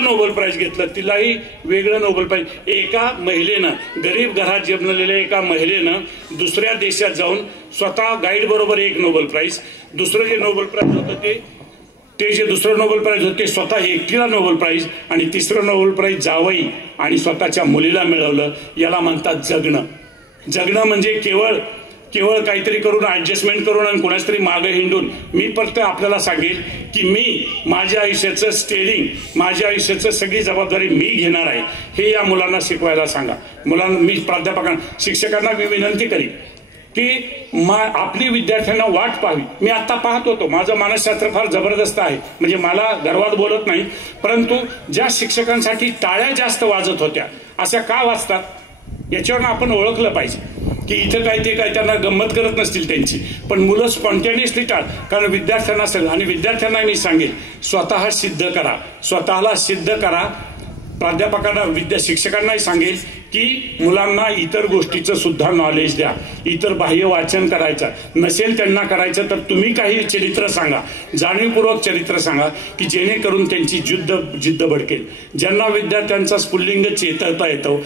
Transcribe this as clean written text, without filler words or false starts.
वेगळं Nobel price घेतलं, तिलाही वेगळं नोबेल प्राइज. एका महिलेनं, गरीब घरात जन्मलेल्या एका महिलेनं दुसऱ्या देशात जाऊन स्वतः गाईड बरोबर एक नोबेल प्राइज, दुसरं जे नोबेल प्राइज होतं ते जे दुसरं नोबेल प्राइज होते स्वतः एकटीला नोबेल प्राइज, आणि तिसरं नोबेल प्राइज जावई आणि स्वतःच्या मुलीला मिळवलं. याला म्हणतात जगणं. जगणं म्हणजे केवळ काहीतरी करून ऍडजस्टमेंट करून आणि कोणाच तरी मागे हिंडून. मी फक्त आपल्याला सांगेल की मी माझ्या आयुष्याचं स्टेरिंग, माझ्या आयुष्याचं सगळी जबाबदारी मी घेणार आहे, हे या मुलांना शिकवायला सांगा. मुलांना, मी प्राध्यापकांना, शिक्षकांना मी विनंती करीन की आपली विद्यार्थ्यांना वाट पाहावी. मी आता पाहत होतो, माझं मानसशास्त्र फार जबरदस्त आहे, म्हणजे मला गर्वात बोलत नाही, परंतु ज्या शिक्षकांसाठी टाळ्या जास्त वाजत होत्या, अशा का वाजतात याच्यावर आपण ओळखलं पाहिजे की इथं काय ते काय त्यांना गंमत करत नसतील त्यांची, पण मुलं स्पॉन्टेनियसली टाळ. कारण विद्यार्थ्यांना आणि विद्यार्थ्यांना मी सांगेन, स्वतः सिद्ध करा, स्वतःला सिद्ध करा. प्राध्यापकांना, शिक्षकांनाही सांगेल की मुलांना इतर गोष्टीचं सुद्धा नॉलेज द्या. इतर बाह्य वाचन करायचं नसेल त्यांना करायचं तर तुम्ही काही चरित्र सांगा, जाणीवपूर्वक चरित्र सांगा की जेणेकरून त्यांची जिद्द भडकेल. ज्यांना विद्यार्थ्यांचा स्फुल्लिंग चेतवता येतो,